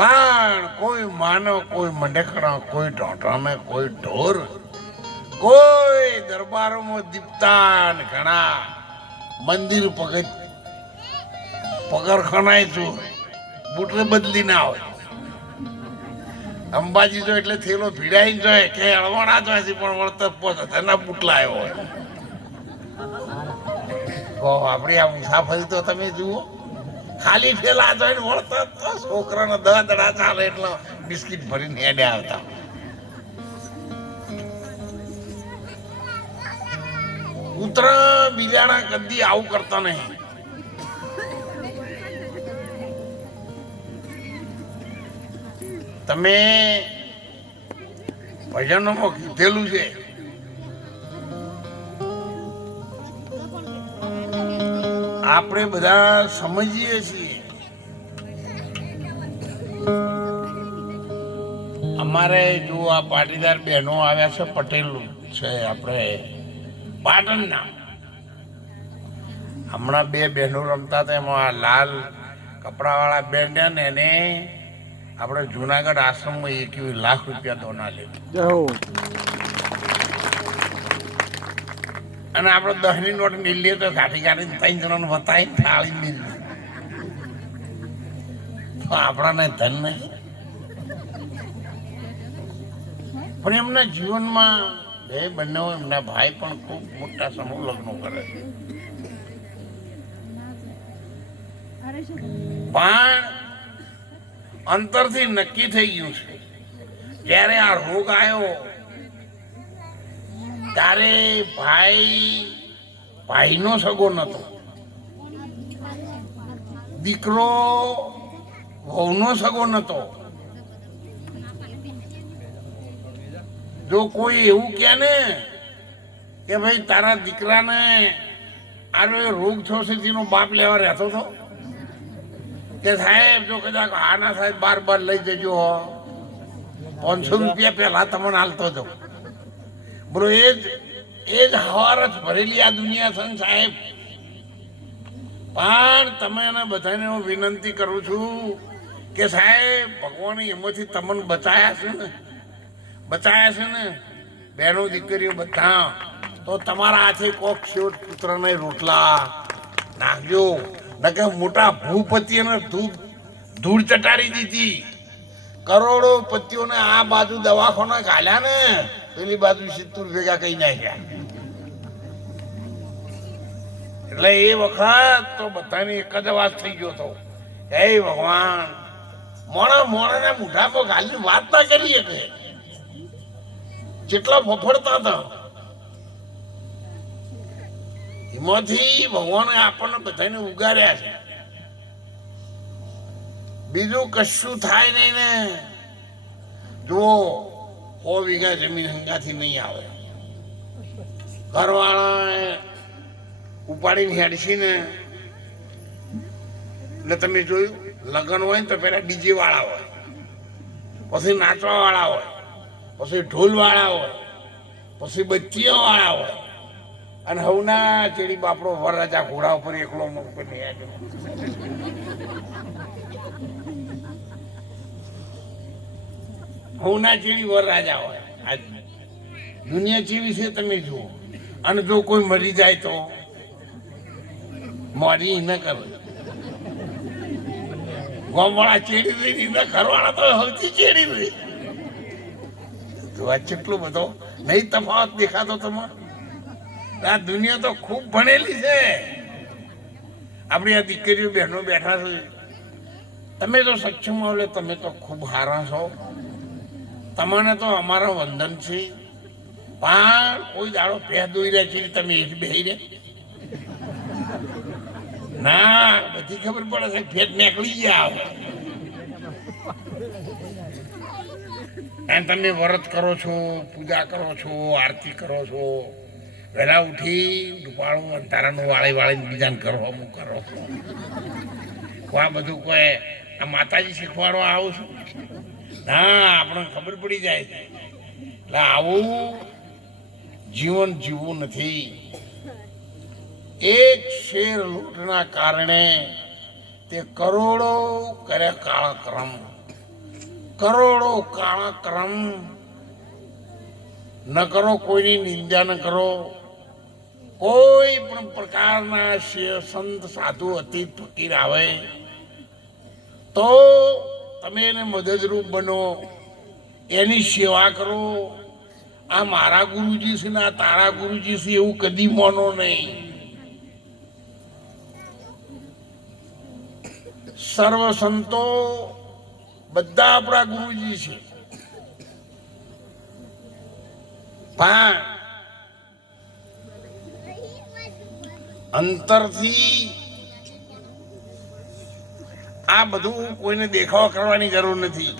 પણ કોઈ માનો કોઈ મંડકડા કોઈ ઢોંઢાને કોઈ ઢોર કોઈ દરબારોમાં દીપતાન ઘણા મંદિર પગ પગરખાનાય છું બુટલે બદલી ના હોય. અંબાજી જો એટલે થેલો ભીડાઈ જોઈએ કે અળવાણા જોય છે પણ વળતર પોતે તેના બુટલા આવ્યો હોય. આપણી આ મુસાફરી તો તમે જુઓ. ખાલી ફેલા જોઈને વળતા તો છોકરાનો દડા ચાલે એટલે બિસ્કિટ ભરીને હેડે આવતા. કૂતર બિલાડા કદી આવું કરતા નહીં. તમે ભજનોમાં કીધેલું છે. આપણે બધા સમજીએ છીએ અમારે જો આ પાટીદાર બહેનો આવ્યા છે પટેલ છે આપણે પાટણના. હમણાં બે બહેનો રમતા હતા એમાં આ લાલ કપડાવાળા બેન છે ને એને આપણે જુનાગઢ આશ્રમમાં એક લાખ રૂપિયા દોના લે અને આપણે દસની નોટ મિલીએ તો કાઢી કાઢીને ત્રણ જણાને બતાવીને થાળી મિલી તો આપણાને ધન નહીં પણ એમના જીવનમાં બે બંને એમના ભાઈ પણ ખૂબ મોટા સમૂહ લગ્નો કરે છે. પણ અંતરથી નક્કી થઈ ગયું છે. જ્યારે આ રોગ આવ્યો, ત્યારે ભાઈ, ભાઈનો સગો નતો દીકરો વહુનો સગો નતો જો કોઈ એવું કહે ને કે ભાઈ, તારા દીકરાને આનો રોગ થયો છે, તેનો બાપ લેવા રહેતો હતો કે સાહેબ, જો કદાચ આના સાહેબ બાર બાર લઈ જજો. પાંચસો રૂપિયા પહેલા તમને હાલતો હતો બોલો, એ જ એ જ હવાર જ ભરેલી આ દુનિયા છે સાહેબ. પણ તમે એને બધાને હું વિનંતી કરું છું કે સાહેબ, ભગવાને એમાંથી તમને બચાયા છે ને? બચાયા છે ને? બહેનો દીકરીઓ બધા, તો તમારા હાથે કોક શેવટ પુત્રને રોટલા નાખજો. નકે મોટા ભૂપતિઓને ધૂપ, ધૂળ ચટાડી દીધી. કરોડો પતિઓને આ બાજુ દવાખાના ઘાલ્યા ને, પેલી બાજુ સિત્તુર ભેગા કઈ નાખ્યા. એટલે એ વખત તો બધાની એક જ અવાજ થઈ ગયો હતો. હે ભગવાન, મોણા મોણાના મુઠામાં ગાલી વાત ના કરી કે જેટલા ફફડતા હતા. એમાંથી ભગવાને આપણને બધાને ઉગાર્યા છે. બીજું કશું થાય નહીં ને. જુઓ, સો વીઘા જમીન હંગાથી નહીં આવે. ઘરવાળા ઉપાડીને હેડશી ને એટલે તમે જોયું, લગ્ન હોય ને તો પેલા ડીજે વાળા હોય. પછી નાચવા વાળા હોય. પછી ઢોલ વાળા હોય, પછી બચ્ચીઓવાળા હોય. અને હવના ચેડી બાપડો વરરાજા ઘોડા ઉપર એકલો મૂકો નહીં આવ્યો હવના ચેડી વરરાજા હોય. આજ દુનિયા જેવી છે તમે જુઓ. અને જો કોઈ મરી જાય તો મોરી ન કરો. ગોમવાળા ચેડી રહી ન ઘરવાળા તો હવથી ચેડી રહી. આ કેટલો બધો નહીં તફાવત દેખાતો તમારો આ દુનિયા તો ખૂબ ભણેલી છે. આપણી આ દીકરીઓ, બહેનો બેઠા છે. તમે તો સક્ષમ એટલે તમે તો ખૂબ હારા છો. તમને તો અમારા વંદન છે. પણ કોઈ દાડો પે દોઈ રહ્યા છે તમે એ જ બેહી રહ્યા. ના, બધી ખબર પડે છે ફેટ નીકળી ગયા. હવે અને તમે વ્રત કરો છો, પૂજા કરો છો, આરતી કરો છો, વહેલા ઉઠી ડુપાળું અંધારાનું વાળી વાળીને બીજાને કરો અમુક કરો. આ બધું કોઈ આ માતાજી શીખવાડવા આવું છું? ના, આપણને ખબર પડી જાય એટલે આવું જીવન જીવવું નથી. એક શેર લૂંટના કારણે તે કરોડો કર્યા કાળા ક્રમ કરોડો કાળા ક્રમ. ન કરો કોઈની નિંદા, ન કરો. કોઈ પણ પ્રકારના સંત, સાધુ અતિ ફકીર આવે, તો તમે એને મદદરૂપ બનો. એની સેવા કરો. આ મારા ગુરુજી છે ને, આ તારા ગુરુજી છે, એવું કદી માનો નહીં. સર્વ સંતો બધા આપણા ગુરુજી છે. પણ અંતરથી આ બધું કોઈને દેખાવા કરવાની જરૂર નથી.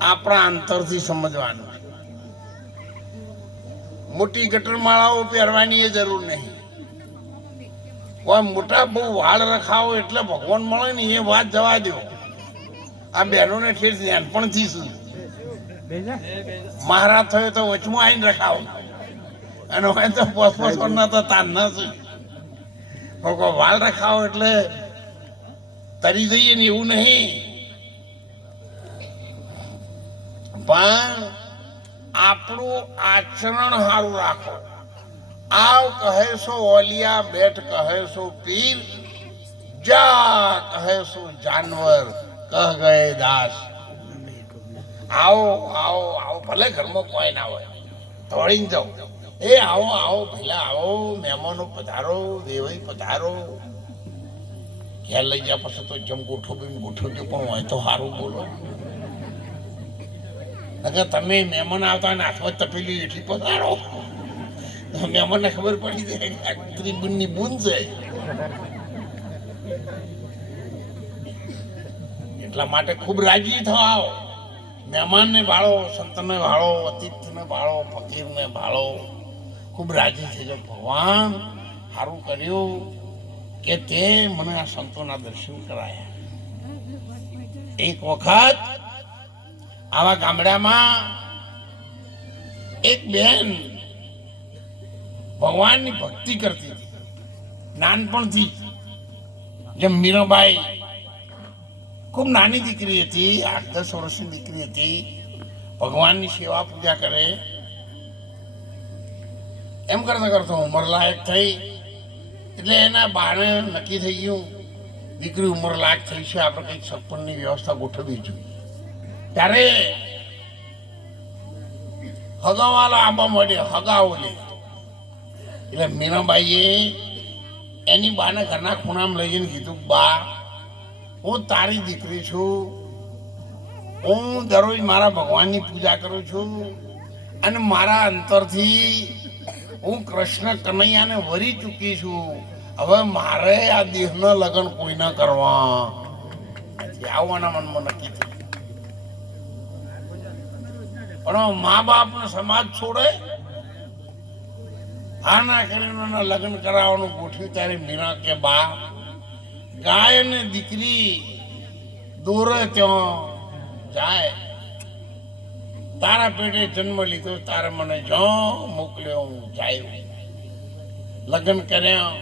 આપણા અંતરથી સમજવાનું. મોટી મોટી ગટરમાળાઓ પહેરવાની જરૂર નહીં. કોઈ મોટા બહુ વાળ રખાવો એટલે ભગવાન મળે ને એ વાત જવા દો. આ બહેનોને ઠેર નાનપણથી શું મહારાજ થયો તો વચમાં આવીને રખાવો. અને હોય તો પોસ પોસ ના તો તારના શું પણ કોઈ વાળ રખાવો એટલે તરી જઈએ ને એવું નહીં. પણ આપણું આચરણ સારું રાખો. આવ કહે સો ઓલિયા બેઠ કહે સો પીર, જા કહે સો જાનવર, કહ ગયે દાસ. આવો આવો આવો, ભલે ઘરમાં કોઈ ના હોય. દોડીને જાઓ. એ આવો આવો, ભલા આવો, મહેમાનો પધારો, દેવાઈ પધારો. ઘેર લઈ ગયા પછી તો જમ ગોઠો બી ગોઠવજો પણ હોય તો સારું બોલો. નકર તમે મહેમાન આવતા ને હાથમાં તપેલી એટલી પધારો. તો મહેમાનને ખબર પડી જાય આ ત્રિબુનની બૂન છે. એટલા માટે ખૂબ રાજી થાવ મહેમાનને ભાળો, સંતને ભાળો, અતિથિને ભાળો, ફકીરને ભાળો. ખૂબ રાજી થજો. ભગવાન સારું કર્યું કે તે મને આ સંતોના દર્શન કરાયા. એક વખત આવા ગામડામાં એક બેન ભગવાનની ભક્તિ કરતી હતી. નાનપણથી જેમ મીરાબાઈ ખૂબ નાની દીકરી હતી, આઠ દસ વર્ષની દીકરી હતી. ભગવાનની સેવા પૂજા કરે. એમ કરતા કરતા ઉંમર લાયક થઈ. એટલે એના બાને નક્કી થઈ ગયું, દીકરી ઉંમર લાયક થઈ છે, આપણે કંઈક સપનની વ્યવસ્થા ગોઠવવી જોઈએ. ત્યારે હગાવાલા આંબા મળે હગાઓને એટલે મીરાબાઈએ એની બાને ઘરના ખૂણામાં લઈ જઈને કીધું, બા, હું તારી દીકરી છું. હું દરરોજ મારા ભગવાનની પૂજા કરું છું અને મારા અંતરથી હું કૃષ્ણ કનૈયાને વરી ચૂકી છું. હવે મારે આ દેહના લગ્ન કોઈના કરવા. નથી આવવાના મનમાં નક્કી થયું. પણ મા બાપનો સમાજ છોડે હા ના કરીને લગ્ન કરાવવાનું ગોઠવ્યું ત્યારે મીરા કે બા ગાય ને દીકરી દોરે ત્યાં જાય. તારા પેટે જન્મ લીધો, તારે મને જો મોકલ્યો, હું જાય. લગ્ન કર્યા.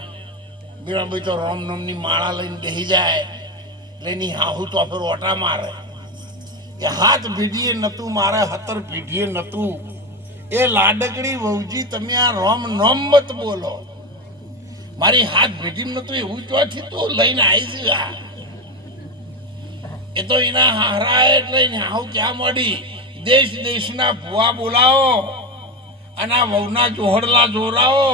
મીરાબાઈ તો રોમ નોમની માળા લઈને બેસી જાય. એની હાહુ તો ફેર ઓટા મારે. કે હાથ ભીડીએ નતું મારે હતર ભીડીએ નતું એ લાડકડી વહુજી, તમે આ રોમ નોમ મત બોલો. મારી હાથ ભીડીમ નતું એવું ચોથી તો લઈને આવી છે એ તો એના હારા એટલે ને હાવ ક્યાં મળી દેશ દેશના ભુવા બોલાવો અને આ વહુના જોહડલા જોરાવો.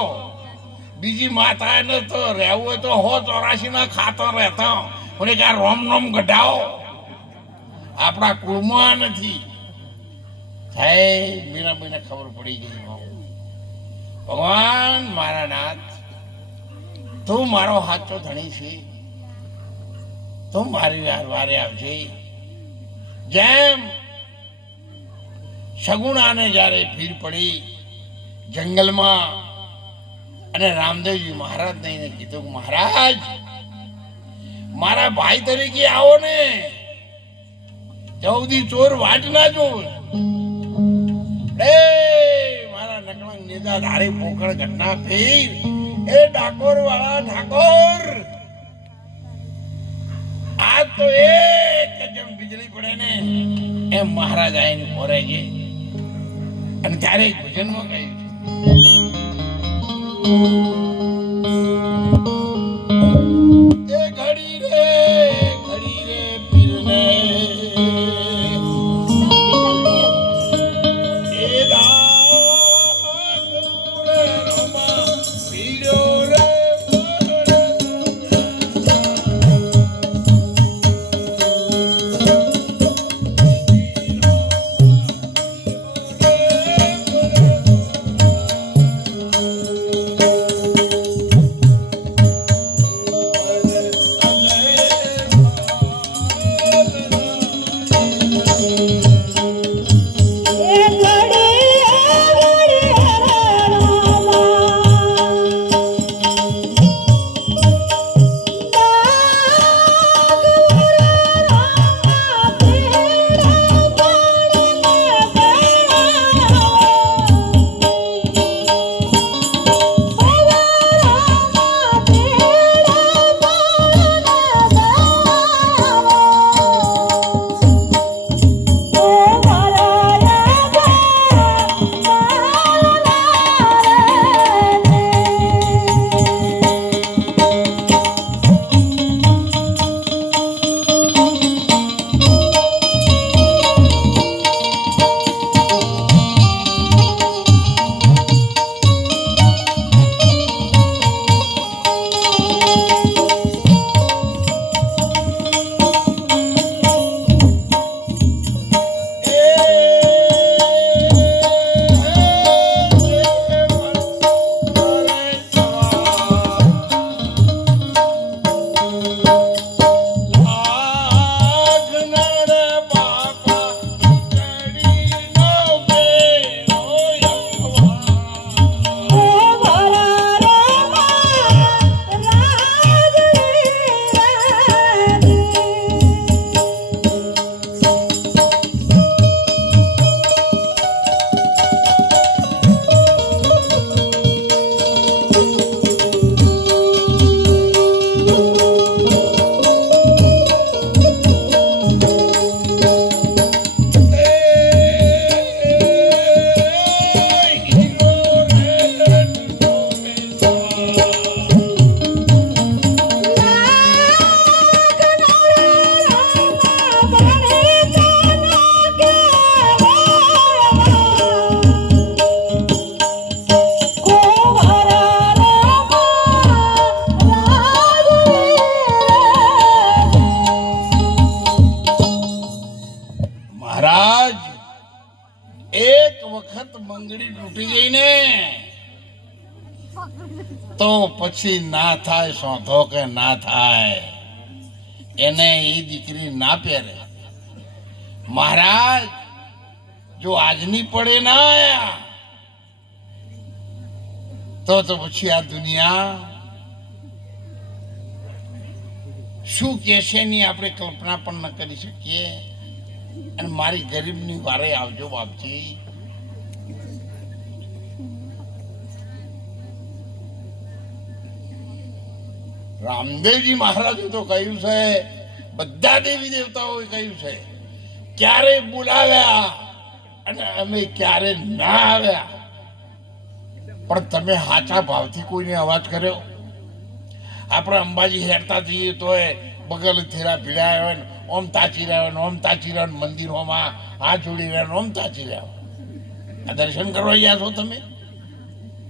બીજી માતાને તો રહેવું હોય તો હો ચોરાશી ના ખાતો રહેતા. પણ એક આ રોમ નોમ ગઢાવો. આપણા કુળમાં નથી. થાય મીરાબાઈને ખબર પડી ગઈ ભગવાન મારા નાથ, તું મારો સાચો ધણી છે. તું મારી વારે આવજે. જેમ સગુણાને જ્યારે ભીડ પડી, જંગલમાં, અને રામદેવજી મહારાજને એને કીધું કે, મહારાજ, મારા ભાઈ તરીકે આવો ને. ચૌદી ચોર વાટ ના જોવે. એ, મારા નકળંગ નેજા, ધારે પોકળ ઘટના ફેર એ ડાકોર વાળા ઠાકોર. આ તો એક જેમ વીજળી પડે ને, એમ મહારાજ આવીને ફોરે છે. અને ત્યારે ભજનમાં કહ્યું છે. સોંધો કે ના થાય. એને એ દીકરી ના પહેરે. મહારાજ, જો આજની પડે ના આયા, તો તો પછી આ દુનિયા શું કહેશે ની આપણે કલ્પના પણ ન કરી શકીએ. અને મારી ગરીબની વારે આવજો બાપજી. રામદેવજી મહારાજે તો કહ્યું છે, બધા દેવી દેવતાઓએ કહ્યું છે ક્યારે બોલાવ્યા અને અમે ક્યારે ના આવ્યા. પણ તમે સાચા ભાવથી કોઈને અવાજ કર્યો? આપણે અંબાજી હેરતા જઈએ તોય બગલ થેરા ભીડાયા હોય ને, ઓમ તાચી રહ્યા હોય ને, ઓમ તાચી રહ્યા હોય મંદિરોમાં હાથ જોડી રહ્યા ઓમ તાચી રહ્યા હોય. આ દર્શન કરવા ગયા છો તમે?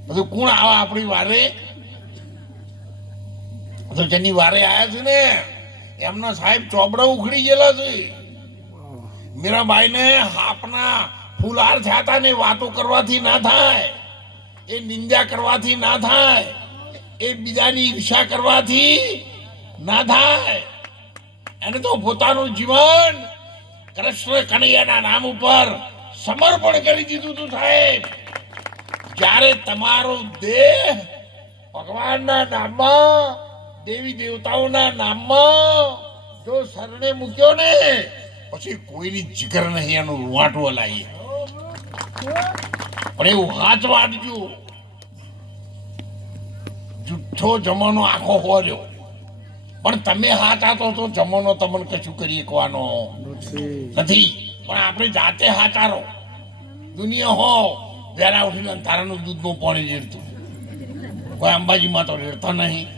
બધું કોણ આવા આપણી વારે? તો જેની વારે આયા છે ને, એમના સાહેબ ચોપડા ઉખડી ગયેલા છે. મીરાબાઈને હાપના ફૂલહાર થયા હતા ને વાતો કરવાથી ના થાય, એ નિંદા કરવાથી ના થાય, એ બીજાની ઈર્ષા કરવાથી ના થાય. એને તો પોતાનું જીવન કૃષ્ણ કનૈયાના નામ ઉપર સમર્પણ કરી દીધું તું સાહેબ. જ્યારે તમારો દેહ ભગવાનના નામમાં દેવી દેવતાઓના નામમાં જો શરણે મૂક્યો ને, પછી કોઈની જીગર નહીં, એનું રૂવાટું લાવીએ પણ એવું હાથ વાંચજો જુઠ્ઠો જમાનો આખો હોર્યો પણ તમે હાચા તો તો જમવાનો તમને કશું કરી શકવાનો નથી. પણ આપણે જાતે હાચારો. દુનિયા હો, વેરા ઉઠીને અંધારાનું દૂધનું પાણી રેડતું. કોઈ અંબાજીમાં તો રેડતો નહીં.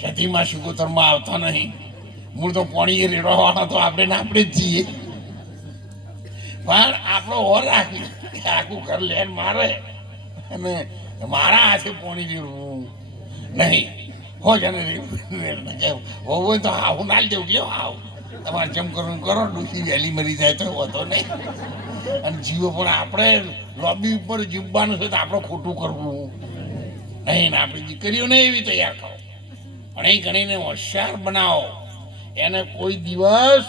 સતીમાં શિકોતરમાં આવતા નહીં. મૂળ તો પાણી રેડવાવાળા તો આપણે ને આપણે જ છીએ. પણ આપણો ઓર રાખી, આખું ઘર લેન મારે. અને મારા હાથે પાણી રેડવું નહીં. હો જને હોય તો આવું ના દેવું કે આવું તમારે જેમ કરવું કરો, ડૂસી વહેલી મરી જાય તો હોતો નહીં. અને જીવો પણ આપણે લોબી ઉપર જીવવાનું છે તો આપણે ખોટું કરવું. નહીં, ને આપણી દીકરીઓને એવી તૈયાર કરો. એ ગણીને હોશિયાર બનાવો. એને કોઈ દિવસ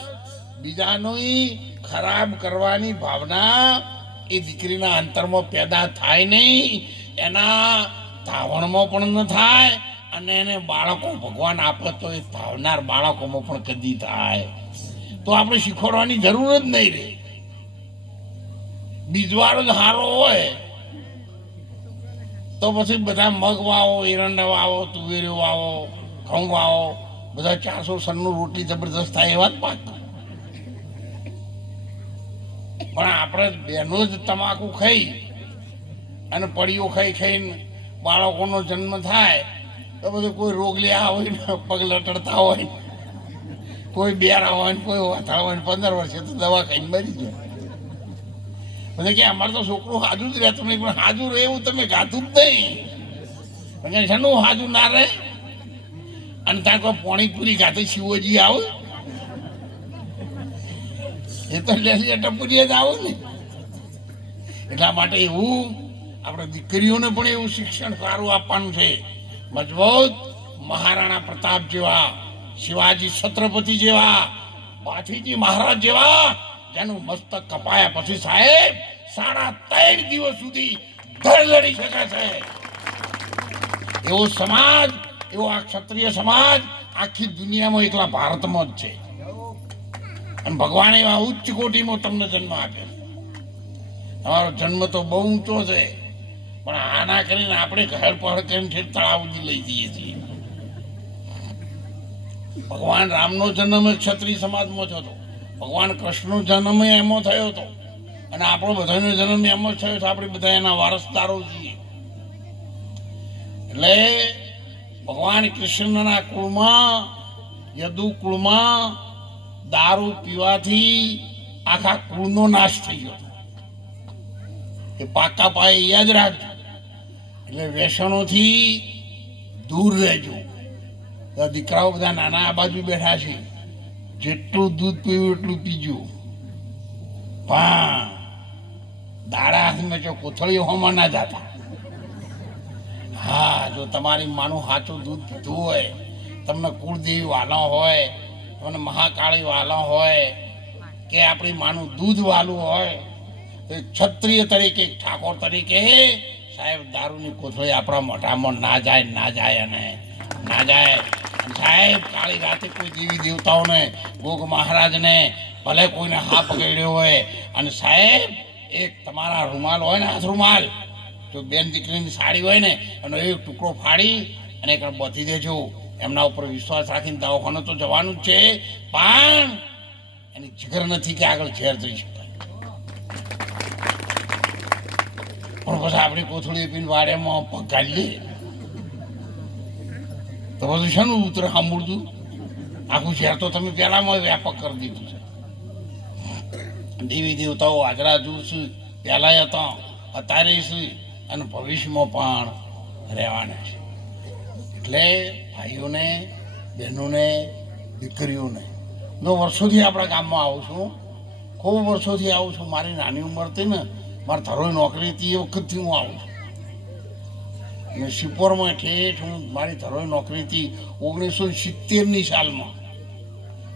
બીજાની ખરાબ કરવાની ભાવના એ દીકરીના અંતરમાં પેદા થાય નહીં. એના ધાવણમાં પણ ન થાય અને એને બાળકો ભગવાન આપે તો એ ધાવનાર બાળકોમાં પણ કદી થાય. તો આપણે શીખવાડવાની જરૂર જ નહીં રહે. બીજવાળો જ સારો હોય. તો પછી બધા મગ વાવો, એરંડા વાવો, તુવેરો વાવો. ઘઉં વાવો બધા ચારસો સનનું રોટલી જબરદસ્ત થાય એવા જ પાક. પણ આપણે બહેનો જ તમાકુ ખાઈ અને પડીઓ ખાઈ ખાઈને બાળકોનો જન્મ થાય, તો બધું કોઈ રોગ લ્યા હોય ને, પગ લટડતા હોય, કોઈ બેરા હોય ને, કોઈ વાથા હોય ને, પંદર વર્ષે તો દવા ખાઈને મરી જાય. બધે કે અમારે તો છોકરું હાજુ જ રહેતું નહીં, પણ હાજુ રહે એવું તમે ગાતું જ નહીં. શાનું હાજુ ના રહે? અને ત્યાં કોઈ પોણીપુરી ખાતે શિવજી આવો. એ તો લેસી ટપુરીએ જ આવો ને. એટલા માટે એવું આપણે દીકરીઓને પણ એવું શિક્ષણ સારું આપવાનું છે. મજબૂત મહારાણા પ્રતાપ જેવા, શિવાજી છત્રપતિ જેવા પાથીજી મહારાજ જેવા, જેનું મસ્તક કપાયા પછી સાહેબ સાડા ત્રણ દિવસ સુધી ધર લડી શકે છે. એવો સમાજ એવો આ ક્ષત્રિય સમાજ આખી દુનિયામાં એકલા ભારતમાં જ છે. અને ભગવાને એવા ઉચ્ચ કોટીમાં તમને જન્મ આપ્યો તમારો જન્મ તો બહુ ઊંચો છે. પણ આના કરીને આપણે ઘર પહળ કરીને ઠેર તળાવ લઈ જઈએ છીએ? ભગવાન રામનો જન્મ ક્ષત્રિય સમાજમાં જ હતો. ભગવાન કૃષ્ણનો જન્મ એમાં થયો હતો. અને આપણો બધાનો જન્મ એમ થયો છે. આપણે બધા એના વારસદારો છીએ. એટલે ભગવાન કૃષ્ણના કુળમાં, યદુ કુળમાં દારૂ પીવાથી આખા કુળનો નાશ થઈ ગયો. એ પાકા પાયે યાદ રાખજો. એટલે વ્યસનોથી દૂર રહેજો. દીકરાઓ બધા નાના આ બાજુ બેઠા છે. જેટલું દૂધ પીવું એટલું પીજો. પણ દાડા હાથમાં જો કોથળીઓ હોમાં ના જાતા. હા, જો તમારી માનું સાચું દૂધ પીધું હોય, તમને કુળદેવી વાલા હોય, તમને મહાકાળી વાલા હોય, કે આપણી માનું દૂધ વાલું હોય, તો ક્ષત્રિય તરીકે, ઠાકોર તરીકે, સાહેબ, દારૂની કોથળી આપણા મોઢામાં ના જાય ના જાય અને ના જાય. સાહેબ, કાળી રાતે કોઈ દેવી દેવતાઓને ગોગ મહારાજને ભલે કોઈને હા પકડ્યો હોય, અને સાહેબ, એક તમારા રૂમાલ હોય ને હાથ રૂમાલ જો બેન દીકરીની સાડી હોય ને, એનો એક ટુકડો ફાડી અને એક બધી દેજો. એમના ઉપર વિશ્વાસ રાખીને દવાખાને તો જવાનું જ છે, પણ એની જીગર નથી કે આગળ ઝેર થઈ શકાય. પણ પછી આપણી કોથળી પીને વાડેમાં પગ કાઢીએ તો પછી ને ઉતરે સાંભળતું? આખું ઝેર તો તમે પહેલામાં વ્યાપક કરી દીધું છે. દેવી દેવતાઓ આજરા જુર છું પહેલાં હતા, અત્યારે છું અને ભવિષ્યમાં પણ રહેવાના છે. એટલે ભાઈઓને, બહેનોને, દીકરીઓને હું વર્ષોથી આપણા ગામમાં આવું છું. ખૂબ વર્ષોથી આવું છું. મારી નાની ઉંમરથી ને મારી ધરોઈ નોકરી હતી એ વખતથી હું આવું છું. અને સિપોરમાં ઠેઠ હું મારી ધરોઈ નોકરી હતી ઓગણીસો સિત્તેરની સાલમાં.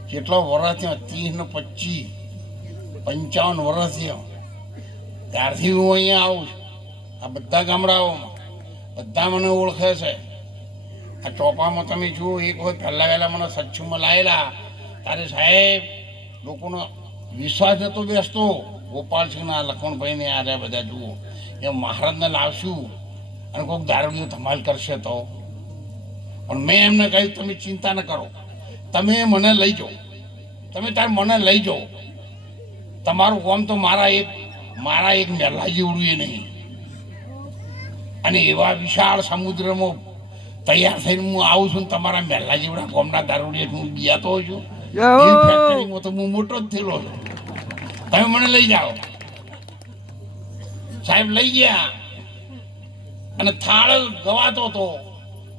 જેટલા વર્ષ થયા, ત્રીસ ને પચીસ, પંચાવન વર્ષ થયા. ત્યારથી હું અહીંયા આવું છું. આ બધા ગામડાઓમાં બધા મને ઓળખે છે. આ ચોપામાં તમે જુઓ, એક વખત પહેલાં વહેલા મને સચ્છુમાં લાયેલા. તારે સાહેબ, લોકોનો વિશ્વાસ નતો બેસતો. ગોપાલસિંહના લખમણભાઈને આ રહ્યા બધા જુઓ. એ મહારાજને લાવશું અને કોઈક દારૂડીઓ ધમાલ કરશે તો. પણ મેં એમને કહ્યું, તમે ચિંતા ન કરો. તમે મને લઈ જાઓ. તમે તાર મને લઈ જાઓ. તમારું કોમ તો મારા એક મારા એક મહેલા જેવડું એ નહીં. અને એવા વિશાળ સમુદ્રમાં તૈયાર થઈને હું આવું છું તમારા મેલા જેવડા ગોમના દારૂડિયે હું ગયા તો છું. ફેક્ટરીમાં તો હું મોટો જ થયેલો છું. તમે મને લઈ જાઓ. સાહેબ લઈ ગયા. અને થાળ ગવાતો હતો.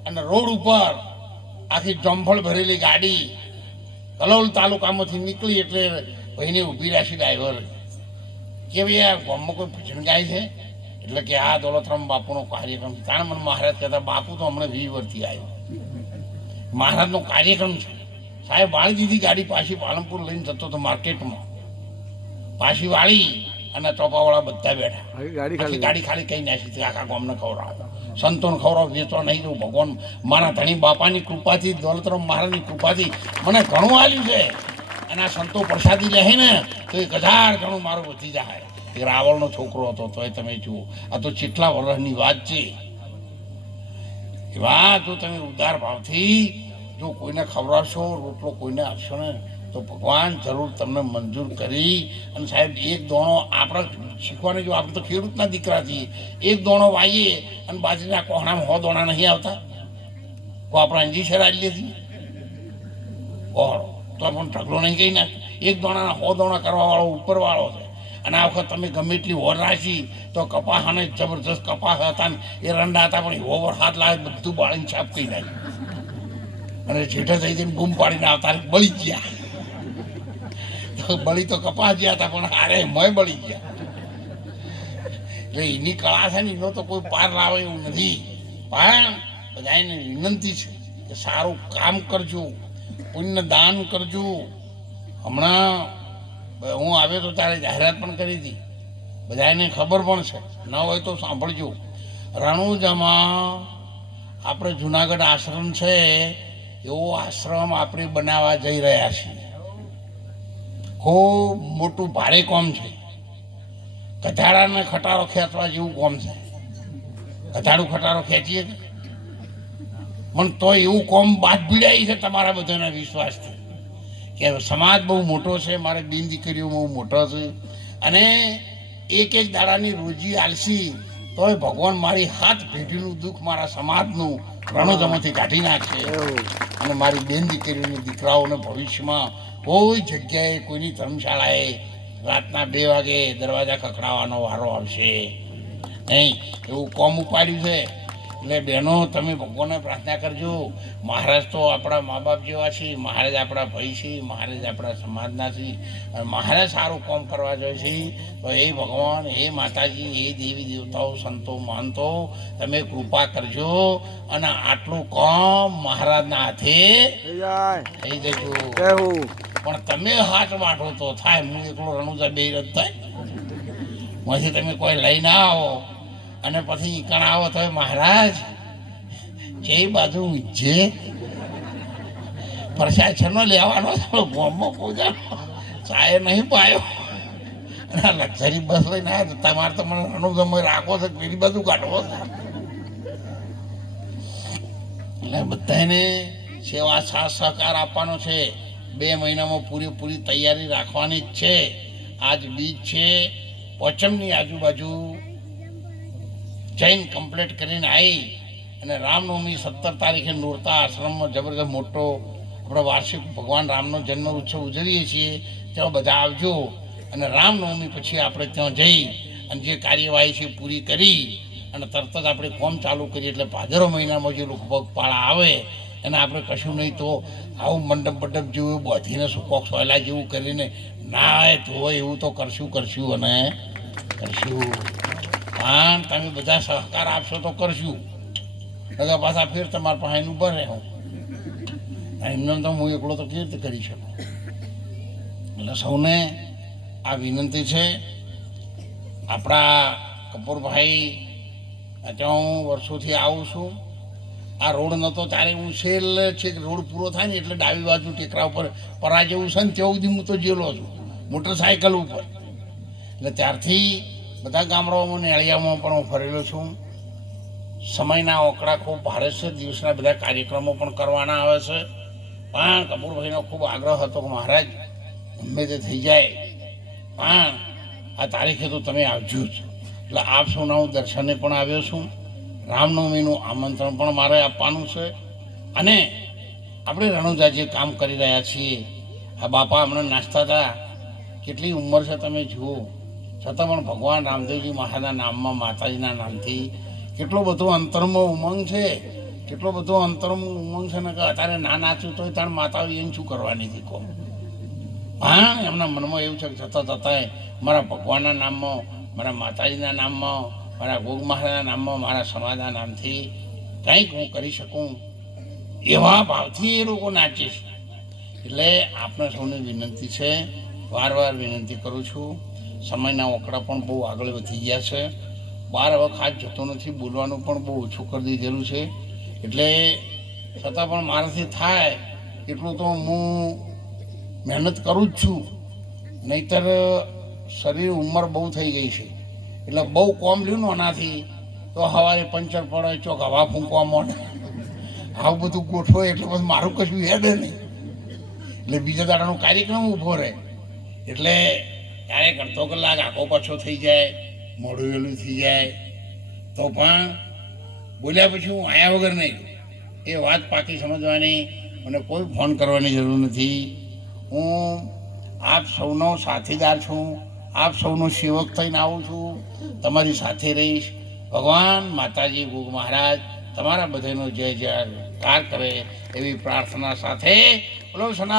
અને રોડ ઉપર આખી જંફળ ભરેલી ગાડી કલોલ તાલુકામાંથી નીકળી એટલે ભાઈને ઊભી રાખી ડ્રાઈવર કે ભાઈ આ ગામમાં કોઈ ભજન ગાય છે? એટલે કે આ દોલતરામ બાપુનો કાર્યક્રમ છે. કારણ મને મહારાજ કહેતા બાપુ તો હમણાં વી વર્ષથી આવ્યો. મહારાજનો કાર્યક્રમ છે. સાહેબ વાળી દીધી ગાડી પાછી પાલનપુર લઈને જતો હતો માર્કેટમાં. પાછી વાળી અને ચોપાવાળા બધા બેઠા. ગાડી ગાડી ખાલી કઈ નાખી આખા ગામને સંતોન સંતોને ખવડાવ વેચવા નહીં દઉં ભગવાન મારા ધણી બાપાની કૃપાથી દોલતરામ મહારાજની કૃપાથી મને ઘણું આવ્યું છે. અને આ સંતો પ્રસાદી લે ને તો એક હજાર ઘણું મારું વધી જાય. એ રાવણનો છોકરો હતો, તોય તમે જુઓ. આ તો કેટલા વર્ષની વાત છે. એવા જો તમે ઉદાર ભાવથી જો કોઈને ખવડાવશો, રોટલો કોઈને આપશો ને, તો ભગવાન જરૂર તમને મંજૂર કરી. અને સાહેબ, એક દોણો આપણે શીખવાને જો આપણે તો ખેડૂતના દીકરા છીએ. એક દોણો વાઈએ અને બાજરીના કોહણામાં હો દોણા નહીં આવતા. કો આપણે અંજી શરાજ લીધી ઓહો, તો પણ ઢગલો નહીં કહી નાખે. એક દોણાના હો દોણા કરવા વાળો ઉપરવાળો છે. અને આ વખત તમે ગમે એટલી ઓર રાખી, તો અને જબરજસ્ત કપાસ હતા ને, એ રંડા હતા, પણ ઓવર હાથ લાવે બધું બાળીને છાપ કરી નાખ્યું. અને જેઠે થઈ જઈને બૂમ પાડીને આવતા બળી ગયા. બળી તો કપાસ ગયા હતા, પણ હારે મય બળી ગયા. એટલે એની કળા છે ને, એનો તો કોઈ પાર લાવે એવું નથી. પણ બધાને વિનંતી છે કે સારું કામ કરજો પુણ્ય દાન કરજો. હમણાં હું આવ્યો તો ત્યારે જાહેરાત પણ કરી હતી. બધાને ખબર પણ છે. ન હોય તો સાંભળજો. રણુજામાં આપણે જુનાગઢ આશ્રમ છે, એવો આશ્રમ આપણે બનાવવા જઈ રહ્યા છીએ. ખૂબ મોટું ભારે કોમ છે. કથાડાને ખટારો ખેંચવા જેવું કોમ છે. કથાડું ખટારો ખેંચીએ? પણ તો એવું કોમ બાદ ભીડાઈ છે તમારા બધાના વિશ્વાસથી. કે સમાજ બહુ મોટો છે, મારે બેન દીકરીઓ બહુ મોટો છે. અને એક એક દાડાની રોજી આલસી, તોય ભગવાન મારી હાથ પેઢીનું દુઃખ મારા સમાજનું રણોજમાંથી કાઢી નાખશે અને મારી બેન દીકરીઓની દીકરાઓને ભવિષ્યમાં કોઈ જગ્યાએ કોઈની ધર્મશાળાએ રાતના બે વાગે દરવાજા ખખડાવવાનો વારો આવશે. નહીં, એવું કોમ ઉપાડ્યું છે. એટલે બહેનો તમે ભગવાનને પ્રાર્થના કરજો. મહારાજ તો આપણા મા બાપ જેવા છે મહારાજ આપણા ભાઈ છે મહારાજ આપણા સમાજના છે. અને મહારાજ સારું કામ કરવા જોઈએ છે. તો એ ભગવાન એ માતાજી એ દેવી દેવતાઓ સંતો મહંતો તમે કૃપા કરજો. અને આટલું કામ મહારાજના હાથે થઈ જજો. પણ તમે હાથ વાંટો તો થાય. હું એકલો રણુજા બે રદ થાય. પછી તમે કોઈ લઈને આવો. અને પછી ઈકણ આવો તો મહારાજ, જે બાજુ જે પ્રસાદ છનો લેવાનો થોડો ગોમો પૂજાનો ચાય નહીં પાયો. લક્ઝરી બસ લઈને આવ્યા તમારે તો મને અનુગમ રાખો છે, બીજી બાજુ કાઢવો છે. એટલે બધાને સેવા સાથ સહકાર આપવાનો છે. બે મહિનામાં પૂરેપૂરી તૈયારી રાખવાની જ છે. આજ બીજ છે પોચમની આજુબાજુ જૈન કમ્પ્લીટ કરીને આવી અને રામનવમી સત્તર તારીખે નોરતા આશ્રમમાં જબરજસ્ત મોટો આપણે વાર્ષિક ભગવાન રામનો જન્મ ઉત્સવ ઉજવીએ છીએ. ત્યાં બધા આવજો અને રામનવમી પછી આપણે ત્યાં જઈ અને જે કાર્યવાહી છે પૂરી કરી અને તરત જ આપણે કોમ ચાલુ કરીએ એટલે ભાદરો મહિનામાં જે લોકો પગપાળા આવે એને આપણે કશું નહીં તો આવું મંડપ મંડપ જેવું બધીને સુકોક સોયલા જેવું કરીને નાય ધોય એવું તો કરશું કરશું અને કરશું. પણ તમે બધા સહકાર આપશો તો કરશું. એટલે પાછા ફેર તમારા પાસે ઊભા રહે હું એમને તો હું એકલો તો કેવી રીતે કરી શકું? એટલે સૌને આ વિનંતી છે, આપણા કપૂરભાઈ ત્યાં હું વર્ષોથી આવું છું. આ રોડ નહોતો ત્યારે હું છેલ્લે છે રોડ પૂરો થાય ને એટલે ડાબી બાજુ ટેકરા ઉપર પરા જેવું છે ને ત્યાં સુધી હું તો જેલો છું, મોટરસાયકલ ઉપર. એટલે ત્યારથી બધા ગામડાઓમાં ને એળિયામાં પણ હું ફરેલો છું. સમયના ઓકડા ખૂબ ભારે છે. દિવસના બધા કાર્યક્રમો પણ કરવાના આવે છે. પણ કપૂરભાઈનો ખૂબ આગ્રહ હતો કે મહારાજ, ગમે તે થઈ જાય. પણ આ તારીખે તો તમે આવજો જ. એટલે આપ સૌના હું દર્શને પણ આવ્યો છું. રામનવમીનું આમંત્રણ પણ મારે આપવાનું છે. અને આપણે રણુજા જે કામ કરી રહ્યા છીએ, આ બાપા હમણાં નાસ્તા હતા. કેટલી ઉંમર છે તમે જુઓ. છતાં પણ ભગવાન રામદેવજી મહારાજના નામમાં, માતાજીના નામથી કેટલો બધો અંતરમાં ઉમંગ છે. કેટલો બધો અંતરમાં ઉમંગ છે. ને કે અત્યારે ના નાચ્યું તોય તાણ માતા એમ શું કરવાની હતી કહો હા, એમના મનમાં એવું છે કે છતાં છતાંય મારા ભગવાનના નામમાં, મારા માતાજીના નામમાં, મારા ગોગ મહારાજના નામમાં, મારા સમાજના નામથી કંઈક હું કરી શકું એવા ભાવથી એ લોકો નાચીશ એટલે આપણે સૌને વિનંતી છે. વાર વાર વિનંતી કરું છું. સમયના ઓકડા પણ બહુ આગળ વધી ગયા છે. બહાર હવે ખાસ જતો નથી, બોલવાનું પણ બહુ ઓછું કરી દીધેલું છે. એટલે છતાં પણ મારાથી થાય એટલું તો હું મહેનત કરું જ છું. નહીતર શરીર ઉંમર બહુ થઈ ગઈ છે. એટલે બહુ કોમ લ્યું ને આનાથી, તો સવારે પંચર પડે, ચોક હવા ફૂંકવા માંડે. આવું બધું ગોઠવો એટલે પછી મારું કશું હેડે નહીં. એટલે બીજા દાડાનો કાર્યક્રમ ઊભો રહે. એટલે ક્યારેક અડધો કલાક આખો પાછો થઈ જાય, મોડું વહેલું થઈ જાય. તો પણ બોલ્યા પછી હું આયા વગર નહીં એ વાત પાકી સમજવાની મને કોઈ ફોન કરવાની જરૂર નથી. હું આપ સૌનો સાથીદાર છું, આપ સૌનો સેવક થઈને આવું છું, તમારી સાથે રહીશ. ભગવાન માતાજી, ભૂગ મહારાજ, તમારા બધાનો જય જયકાર કરે એવી પ્રાર્થના સાથે બોલો, સના